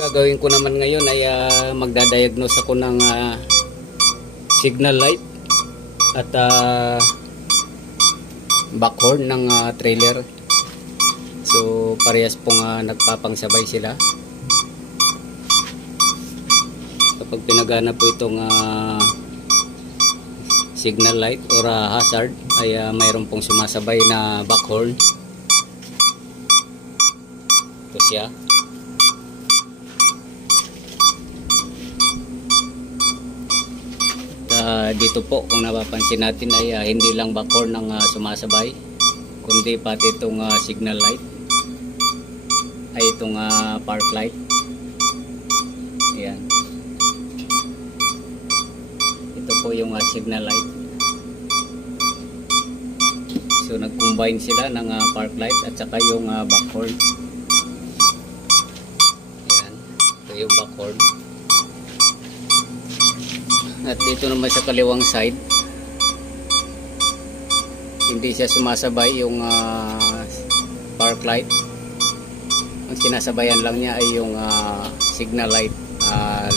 Gagawin ko naman ngayon ay magdadiagnose ako ng signal light at backhorn ng trailer. So parehas pong nagpapangsabay sila. Kapag pinagana po itong signal light or hazard ay mayroon pong sumasabay na backhorn. Ito siya. Dito po kung napapansin natin ay hindi lang backhorn ang sumasabay, kundi pati itong signal light ay itong park light. Ayan. Ito po yung signal light. So nag-combine sila ng park light at saka yung backhorn. Ayan. Ito yung backhorn. At dito naman sa kaliwang side, hindi siya sumasabay yung park light. Ang sinasabayan lang niya ay yung signal light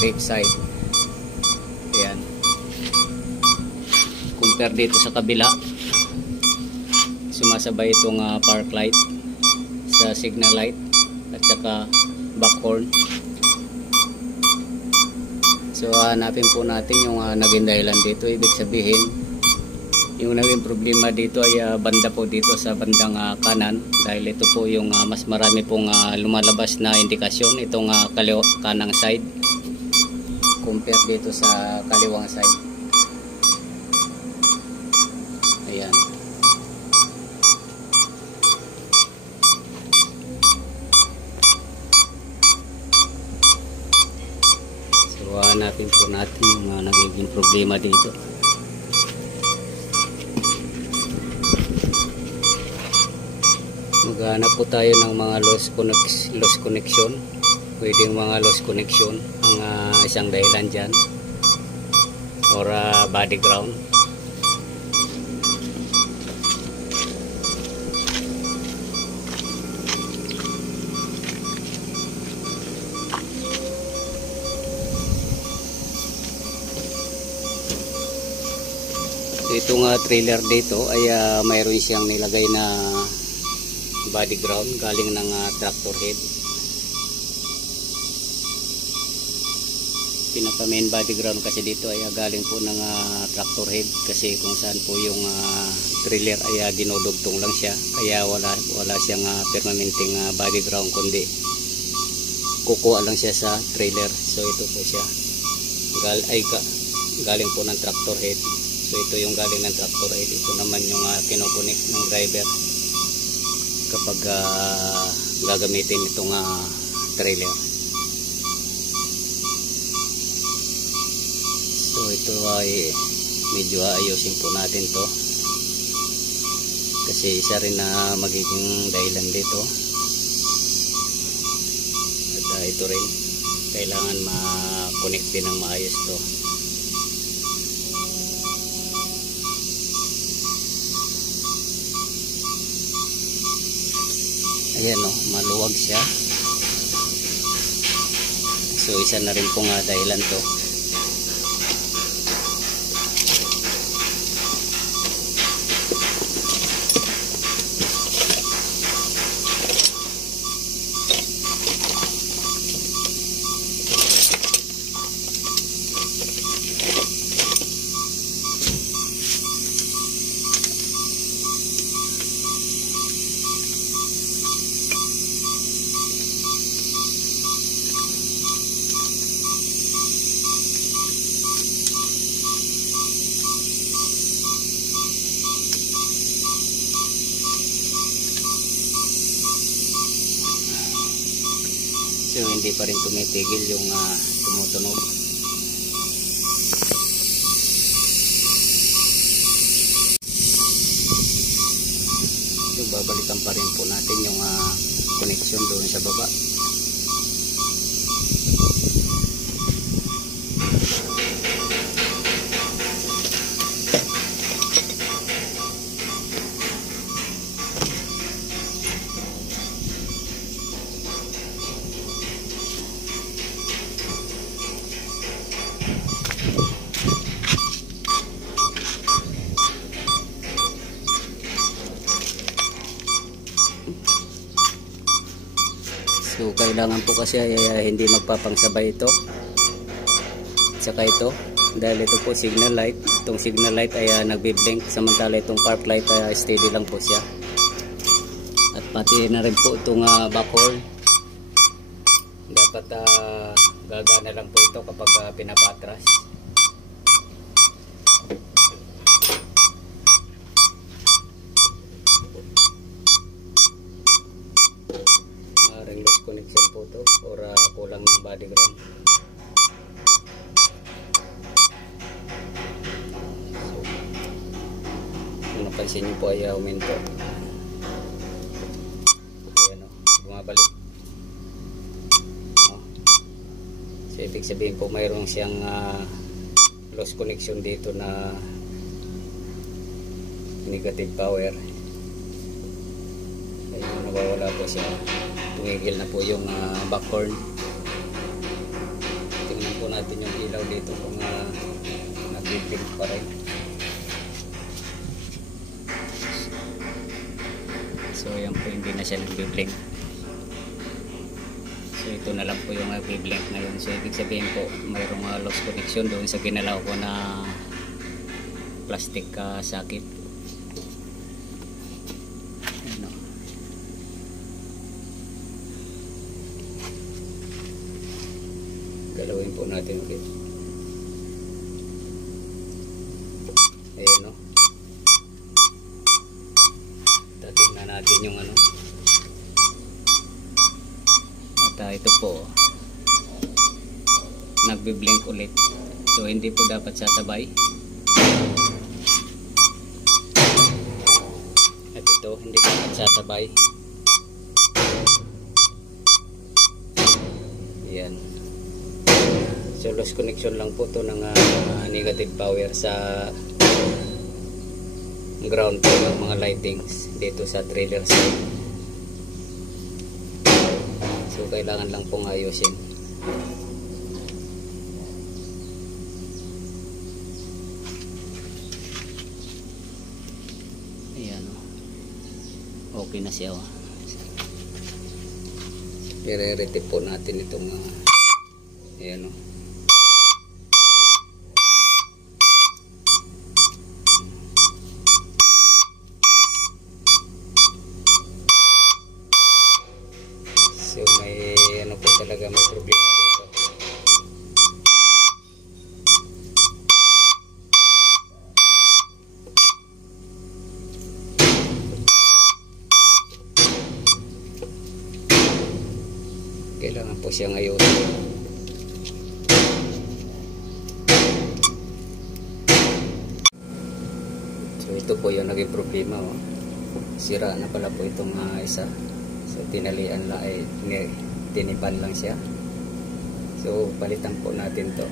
left side. Ayan. Compare dito sa kabila, sumasabay itong park light sa signal light at saka backhorn. So hanapin po natin yung naging dahilan dito. Ibig sabihin yung naging problema dito ay banda po dito sa bandang kanan, dahil ito po yung mas marami pong lumalabas na indikasyon itong kanang side compare dito sa kaliwang side. Ayan. Hanapin po natin yung nagiging problema dito. Maghanap po tayo ng mga loss connection. Pwedeng mga loss connection ang isang dahilan dyan, or body ground. Itong trailer dito ay mayroon siyang nilagay na body ground galing ng tractor head. Pinaka main body ground kasi dito ay galing po ng tractor head, kasi kung saan po yung trailer ay dinudugtong lang siya, kaya wala siyang permanenteng body ground, kundi kukuha lang siya sa trailer. So ito po siya, galing po ng tractor head. So ito yung galing ng tractor head. Ito naman yung kinukunik ng driver kapag gagamitin itong trailer. So ito ay medyo ayusin po natin to, kasi isa rin na magiging dahilan dito. At ito rin, kailangan ma-connect din ng maayos to. Ayan o, maluwag siya. So isa na rin pong dahilan to. So hindi pa rin tumitigil yung tumutunog. So babalikan pa rin po natin yung connection doon sa baba. kailangan po kasi ay hindi magpapangsabay ito saka ito, dahil ito po signal light. Itong signal light ay nagbi-blink, samantala itong park light ay steady lang po siya. At pati na rin po itong backhorn, dapat gagana lang po ito kapag pinapatras. Maaaring loose connection po ito or kulang ng body ground. Napansin nyo po ay uminto. Ayan o, bumabalik. So ibig sabihin po mayroong siyang loss connection dito na negative power. Ayun, nawawala po siya. Tumigil na po yung backhorn. Tingnan po natin yung ilaw dito kung nag-blink pa rin. So yan po, hindi na siya nag-blink. So ito na lang po yung nag-blink ngayon. So ibig sabihin po mayroong loss connection doon sa ginalaw ko na plastic socket. Ano. Galawin po natin ulit. Ayan o. Tingnan natin yung ano. At ito po nagbi-blink ulit. So hindi po dapat sasabay. At ito hindi po dapat sasabay. Ayan. So loss connection lang po to ng negative power sa ground po ng mga lightings dito sa trailer side. So kailangan lang pong ayusin. Ayan o. Okay na siya o. I-retip po natin itong ayan o. So may ano po talaga, may problema dito. Kailangan po siyang ayusin. So ito po yung naging problema oh. Sira na pala po itong isa. So tinalian lang ay tinipan lang siya. So palitan po natin to.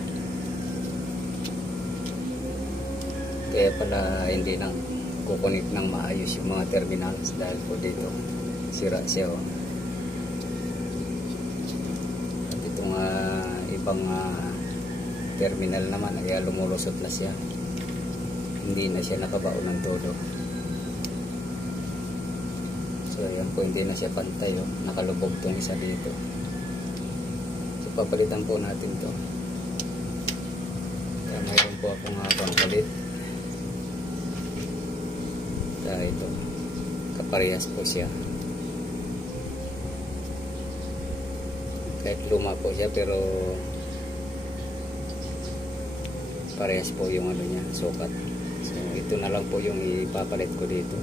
Kaya pala hindi nang kukunik ng maayos yung mga terminals dahil po dito sira siya oh. At itong ibang terminal naman ay lumulusot na siya. Hindi na siya nakabaon ng todo. So ayan po, hindi na siya pantay oh. Nakalubog tong isa dito. So papalitan po natin to. Kaya mayroon po akong pangpalit. Kaya ito kaparehas po siya. Kahit luma po siya pero parehas po yung ano niya, sukat. So ito na lang po yung ipapalit ko dito.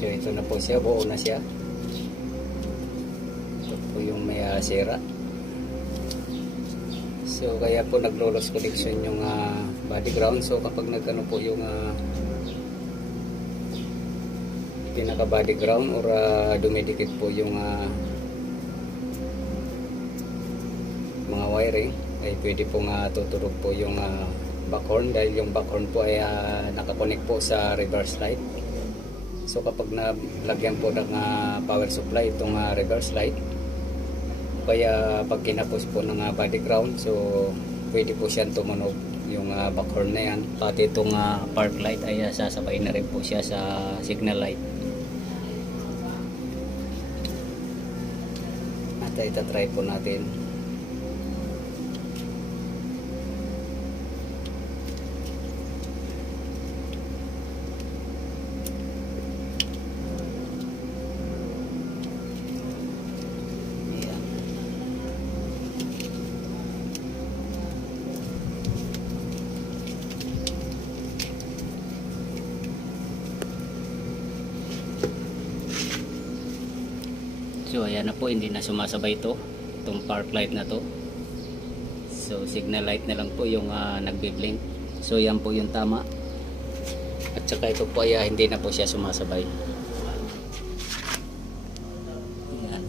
So ito na po siya, buo na siya. Ito po yung may sira. So So kaya po naglo-loss connection yung body ground. So kapag nagano po yung pinaka body ground or dumidikit po yung mga wiring, ay pwede pong tuturog po yung backhorn, dahil yung backhorn po ay nakakonect po sa reverse light. So kapag nalagyan po ng power supply itong reverse light, kaya pag kinapos po ng body ground, so pwede po siyang tumunog yung backhorn na yan. Pati itong park light ay sasabay na rin po siya sa signal light. At itatry po natin. So ayan na po, hindi na sumasabay itong park light na to. So signal light na lang po yung nagbi-blink. So yan po yung tama. At saka ito po ay hindi na po siya sumasabay. Ayan.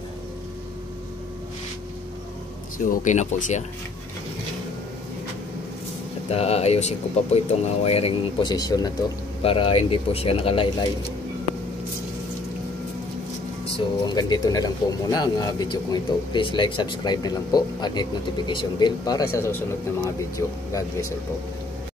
So okay na po siya. At aayusin ko pa po itong wiring position na to para hindi po siya nakalaylay. So hanggang dito na lang po muna ang video kong ito. Please like, subscribe na lang po at hit notification bell para sa susunod na mga video. God bless all po.